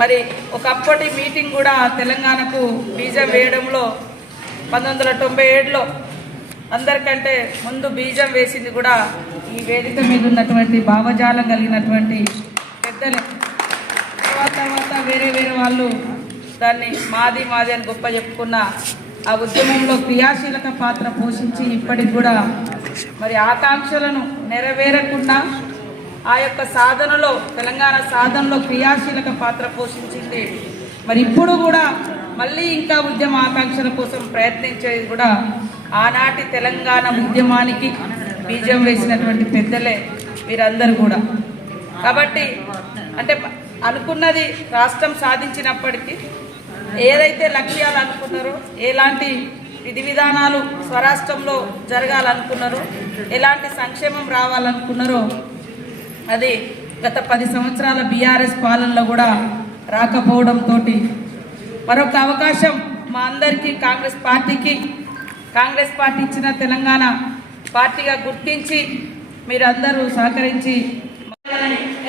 మరి ఒకప్పటి మీటింగ్ కూడా తెలంగాణకు బీజం వేయడంలో పంతొమ్మిది వందల తొంభై ఏడులో అందరికంటే ముందు బీజం వేసింది కూడా ఈ వేదిక మీద ఉన్నటువంటి భావజాలం కలిగినటువంటి పెద్దలే. తర్వాత తర్వాత వేరే వేరే వాళ్ళు దాన్ని మాది మాది అని గొప్ప చెప్పుకున్న ఆ ఉద్యమంలో క్రియాశీలక పాత్ర పోషించి ఇప్పటికి కూడా మరి ఆకాంక్షలను నెరవేరకుండా ఆ యొక్క సాధనలో తెలంగాణ సాధనలో క్రియాశీలక పాత్ర పోషించింది. మరి ఇప్పుడు కూడా మళ్ళీ ఇంకా ఉద్యమ ఆకాంక్షల కోసం ప్రయత్నించేది కూడా ఆనాటి తెలంగాణ ఉద్యమానికి బీజం వేసినటువంటి పెద్దలే వీరందరూ కూడా. కాబట్టి అంటే అనుకున్నది రాష్ట్రం సాధించినప్పటికీ ఏదైతే లక్ష్యాలు అనుకున్నారో ఎలాంటి విధి విధానాలు స్వరాష్ట్రంలో జరగాలనుకున్నారో ఎలాంటి సంక్షేమం రావాలనుకున్నారో అది గత పది సంవత్సరాల బీఆర్ఎస్ పాలనలో కూడా రాకపోవడంతో మరొక అవకాశం మా అందరికీ కాంగ్రెస్ పార్టీకి. కాంగ్రెస్ పార్టీ ఇచ్చిన తెలంగాణ పార్టీగా గుర్తించి మీరందరూ సహకరించి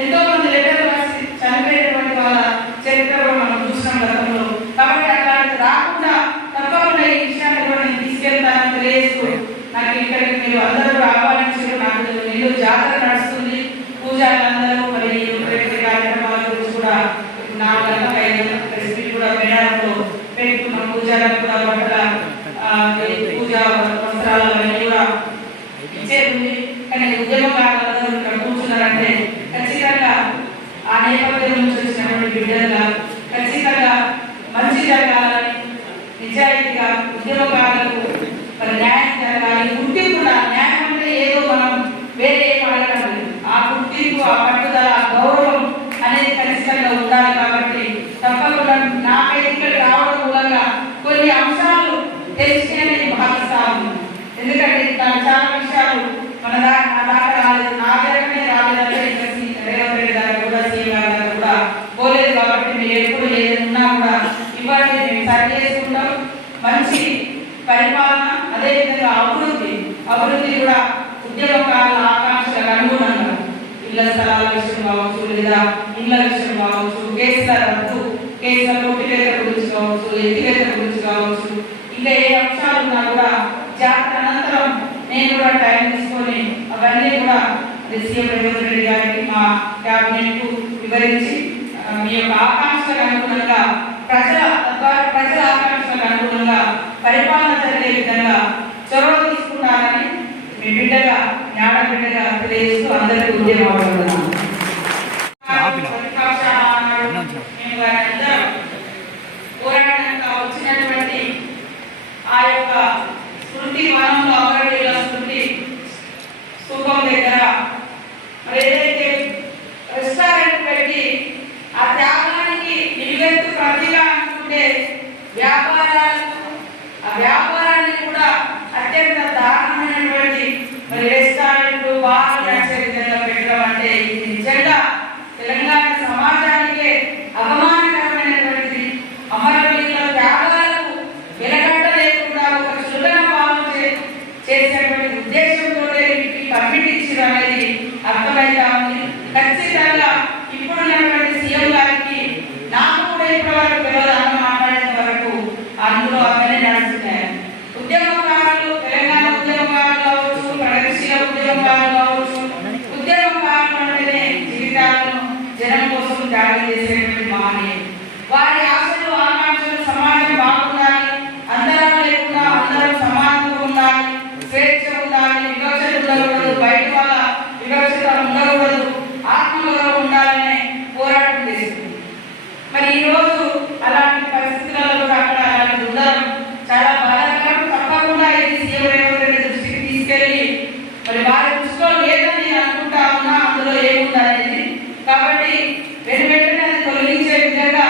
ఎంతో మంది లెటర్లు రాసి చనిపోయినటువంటి వాళ్ళ చరిత్ర కూడా మనం చూసినాం గతంలో కాబట్టి అట్లాంటి రాకుండా తప్పకుండా ఈ విషయాన్ని కూడా నేను తీసుకెళ్తానని తెలియజేస్తూ నాకు ఇక్కడికి మీరు అందరూ ఆహ్వానించారు నాకు ఇల్లు జాతర నడుస్తుంది పూజలందరూ మరి ఈ ఉపయోగ కార్యక్రమాల గురించి కూడా ఇప్పుడు నాలుగు గంటలకు ఐదు గంటలకు ప్రెస్ మీట్ కూడా మేడారంలో పెట్టుకున్నాం పూజలకు కూడా బట్టల ఆ, ఈ పూజ వస్త్రాలు కూడా ఇచ్చేది కానీ ఉద్యమకారులందరూ ఇక్కడ కూర్చున్నారంటే ఖచ్చితంగా ఆ నేపథ్యం నుంచి వచ్చినటువంటి బిడ్డలుగా ఖచ్చితంగా మంచి జరగాలని నిజాయితీగా ఉద్యమకారులకు మరి న్యాయం జరగాలి. గుర్తింపు కూడా న్యాయం అంటే ఏదో మనం వేరే ఏం అడగడం ఆ గుర్తింపు ఆ పట్టుదల ఆ గౌరవం అనేది ఖచ్చితంగా ఉండాలి కాబట్టి తప్పకుండా నాకైతే ఇక్కడ రావడం మూలంగా కొన్ని అంశాలు తెలిసినే మంచి పరిపాలన అదేవిధంగా అభివృద్ధి అభివృద్ధి కూడా ఉద్యోగకారుల ఆకాంక్షలకు అనుగుణంగా ఇళ్ళ స్థలాల విషయం కావచ్చు లేదా ఇళ్ళ విషయం కావచ్చు కేసుల రద్దు కేసుల కొట్టివేత గురించి కావచ్చు ఎత్తివేత గురించి కావచ్చు ఇంకా ఏ అంశాలు ఉన్నా కూడా జాతర అనంతరం నేను కూడా టైం తీసుకొని అవన్నీ కూడా అది సీఎం రేవంత్ రెడ్డి గారికి మా క్యాబినెట్కు వివరించి మీ యొక్క ఆకాంక్షలకు అనుగుణంగా ప్రజల ప్రజల ఆకాంక్షలకు అనుగుణంగా పరిపాలన జరిగే విధంగా చొరవ తీసుకుంటారని మీ బిడ్డగా జ్ఞాన బిడ్డగా తెలియజేస్తూ అందరికీ ఉద్యమం అవుతున్నాను వచ్చినటువంటి ఆ యొక్క స్మృతి వనంలో అమరవీరుల స్మృతి స్థూపం దగ్గర మరి ఏదైతే రెస్టారెంట్ పెట్టి ఆ త్యాగానికి నిలువెత్తు ప్రతిగా అనుకుంటే వ్యాపారాలు ఆ వ్యాపారాన్ని కూడా అత్యంత దారుణమైనటువంటి మరి రెస్టారెంట్ బాగా నడిచే విధంగా పెట్టడం అంటే ఇది నిజంగా తెలంగాణ సమాజానికే అవమానకరమైనటువంటిది. అమరవీరుల త్యాగాలకు వెలగట్ట లేకుండా ఒక చులన భావం చే- చేసేటువంటి ఉద్దేశంతో ఈ కమిటీ ఇచ్చిన అనేది అర్థమైతా ఉంది ఖచ్చితంగా ప్రగతిశీల ఉద్యమకారులు కావచ్చు జీవితాలను జనం కోసం త్యాగం చేసేటువంటి మహనీయులు వారి ఆశలు ఆకాంక్షలు సమాజం బాగుండాలి అందరం లేకుండా అందరం సమానంగా ఉండాలి స్వేచ్ఛ ఉండాలి వివక్షత ఉండకూడదు బయట వాళ్ళ వివక్షత ఉండకూడదు ఉండాలనే పోరాటం చేస్తుంది మరి ఈ రోజు అలాంటి పరిస్థితులలో కూడా అక్కడ అలాంటి ఉండడం చాలా బాధాకరం తప్పకుండా ఇది సీఎం రేవంత్ రెడ్డి దృష్టికి తీసుకెళ్ళి మరి వారి దృష్టిలో లేదని నేను అనుకుంటా ఉన్నా అందులో ఏముంది అనేది కాబట్టి వెను వెంటనే అది తొలగించే విధంగా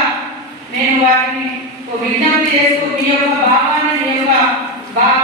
నేను వారిని విజ్ఞప్తి చేస్తూ మీ యొక్క భావాన్ని మీ యొక్క భావ